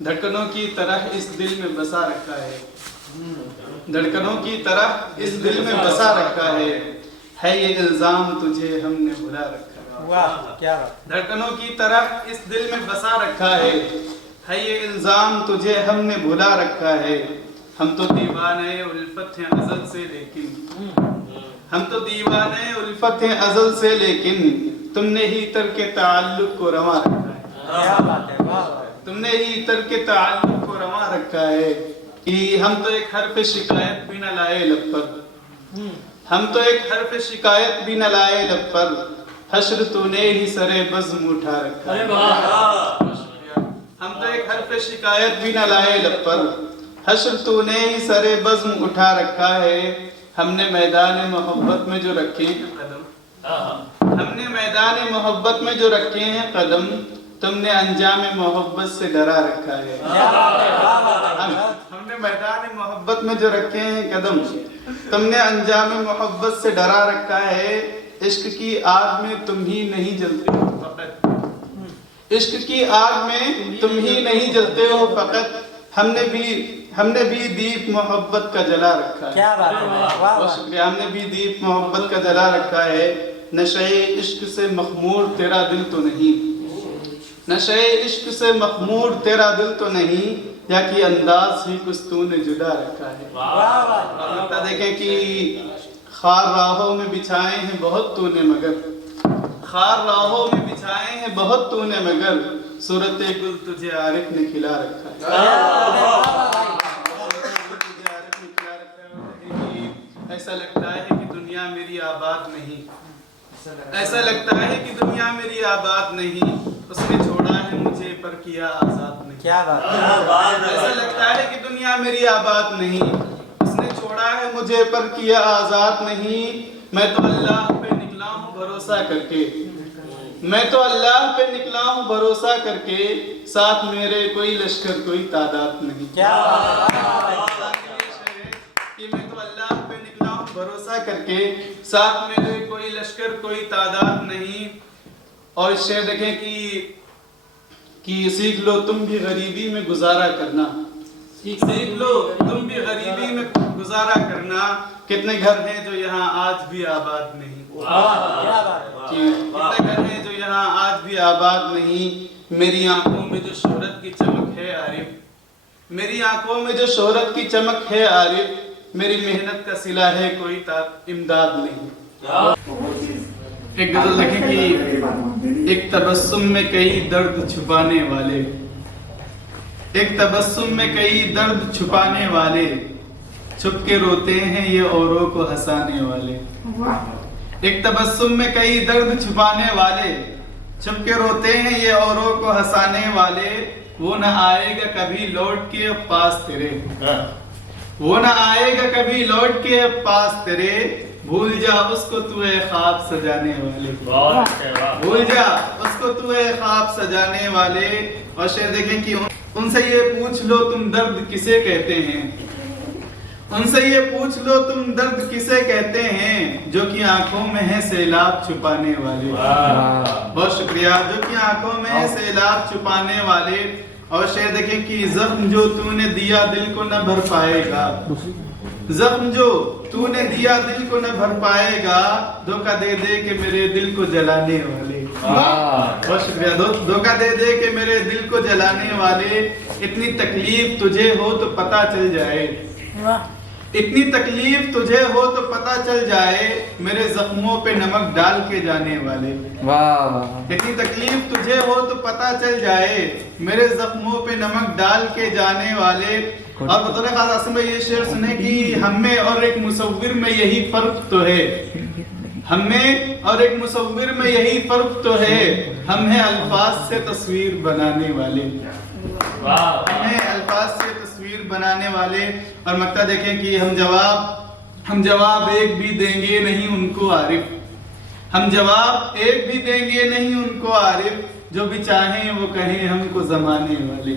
دھڑکنوں کی طرح اس دل میں بسا رکھا ہے، دھڑکنوں کی طرح اس دل میں بسا رکھا ہے یہ الزام تجھے ہم نے بھلا رکھا ہے۔ واہ کیا بات، دھڑکنوں کی طرح اس دل میں بسا رکھا ہے یہ الزام تجھے ہم نے بھلا رکھا ہے۔ ہم تو دیوانے الفت ہیں ازل سے لیکن، ہم تو دیوانے الفت ہیں ازل سے لیکن تم نے ہی ترک تعلق کو رواں رکھا ہے، کیا بات ہے، واہ واہ، تم نے ہی ترک تعلق کو رواں رکھا ہے کہ ہم تو ایک حرف شکایت بھی نہ لائے لب پر، ہم تو ایک حرف شکایت بھی نہ لائے لب پر، حشر تو نے ہی سر بزم اٹھا رکھا ہے۔ ہم تو ایک حرف شکایت بھی نہ لائے لب پر، حشر تو نے ہی سر بزم اٹھا رکھا ہے۔ ہم نے میدان محبت میں جو رکھے ہیں قدم، ہم نے میدان محبت میں جو رکھے ہیں قدم، تم نے انجام محبت سے ڈرا رکھا ہے۔ ہم نے میدان محبت میں جو رکھے ہیں قدم، تم نے انجام محبت سے ڈرا رکھا ہے۔ عشق کی آگ میں تم ہی نہیں جلتے ہو فقط، عشق کی آگ میں تم ہی نہیں جلتے ہو فقط، ہم نے بھی دیپ محبت کا جلا رکھا ہے۔ کیا بات ہے، بہت شکریہ، ہم نے بھی دیپ محبت کا جلا رکھا ہے۔ نشے عشق سے مخمور تیرا دل تو نہیں، نشے عشق سے مخمور تیرا دل تو نہیں، یا کہ انداز ہی کچھ تو نے جدا رکھا ہے۔ اور لگتا دیکھیں کہ خار راہوں میں بچھائے ہیں بہت تو نے مگر، خار راہوں میں بچھائے ہیں بہت تو نے مگر، صورت گل تجھے عارف نے کھلا رکھا ہے۔ ایسا لگتا ہے کہ دنیا میری آباد نہیں، ایسا لگتا ہے کہ دنیا میری آباد نہیں، اس نے چھوڑا ہے مجھے پر کیا آزاد نہیں۔ کیا بات ہے، ایسا لگتا ہے کہ دنیا میری آباد نہیں، اس نے چھوڑا ہے مجھے پر کیا آزاد نہیں۔ میں تو اللہ پہ نکلا ہوں بھروسہ کر کے، میں تو اللہ پہ نکلا ہوں بھروسہ کر کے، ساتھ میرے کوئی لشکر کوئی تعداد نہیں۔ کیا بات ہے، کہ میں تو اللہ پہ نکلا ہوں بھروسہ کر کے، ساتھ میرے کوئی لشکر کوئی تعداد نہیں۔ اور اس شعر دیکھیں کہ سیکھ لو تم بھی غریبی میں گزارا کرنا، سیکھ لو تم بھی غریبی میں گزارا کرنا، کتنے گھر ہیں جو یہاں آج بھی آباد نہیں، کیا بات ہے، کتنے گھر ہیں جو یہاں آج بھی آباد نہیں۔ میری آنکھوں میں جو شہرت کی چمک ہے عارف، میری آنکھوں میں جو شہرت کی چمک ہے عارف، میری محنت کا صلہ ہے کوئی امداد نہیں۔ ایک غزل لکھی کہ ایک تبسم میں کئی درد چھپانے والے، ایک تبسم میں کئی درد چھپانے والے، چھپ کے روتے ہیں یہ اوروں کو ہنسانے والے۔ ایک تبسم میں کئی درد چھپانے والے، چھپ کے روتے ہیں یہ اوروں کو ہنسانے والے، وہ نہ آئے گا کبھی لوٹ کے پاس تیرے، وہ نہ آئے گا کبھی لوٹ کے پاس تیرے، بھول جا اس کو تو ہے خواب سجانے والے، بھول جا اس کو تو ہے خواب سجانے والے۔ اور شعر دیکھیں کہ ان سے یہ پوچھ لو تم درد کسے کہتے ہیں، ان سے یہ پوچھ لو تم درد کسے کہتے ہیں، جو کہ آنکھوں میں ہے سیلاب چھپانے والے۔ بہت شکریہ، جو کہ آنکھوں میں ہے سیلاب چھپانے والے۔ اور شعر دیکھیں کہ زخم جو تو نے دیا دل کو نہ بھر پائے گا، زخم جو تو نے دیا دل کو نہ بھر پائے گا، دھوکہ دے دے کہ میرے دل کو جلانے والے۔ بہت شکریہ، دھوکہ دے دے کہ میرے دل کو جلانے والے، اتنی تکلیف تجھے ہو تو پتہ چل جائے، اتنی تکلیف تجھے ہو تو پتہ چل جائے، میرے زخموں پہ نمک ڈال کے جانے والے۔ اتنی تکلیف تجھے ہو تو پتہ چل جائے، میرے زخموں پہ نمک ڈال کے جانے والے۔ اور بطور خاص آسم بھائی یہ شعر سنیں کہ ہم میں اور ایک مصور میں یہی فرق تو ہے، ہم میں اور ایک مصور میں یہی فرق تو ہے، ہم ہیں الفاظ سے تصویر بنانے والے، ہم ہیں الفاظ سے تصویر بنانے والے۔ اور مقطع دیکھیں کہ ہم جواب ایک بھی دیں گے نہیں ان کو عارف، ہم جواب ایک بھی دیں گے نہیں ان کو عارف، جو بھی چاہیں وہ کہیں ہم کو زمانے والے۔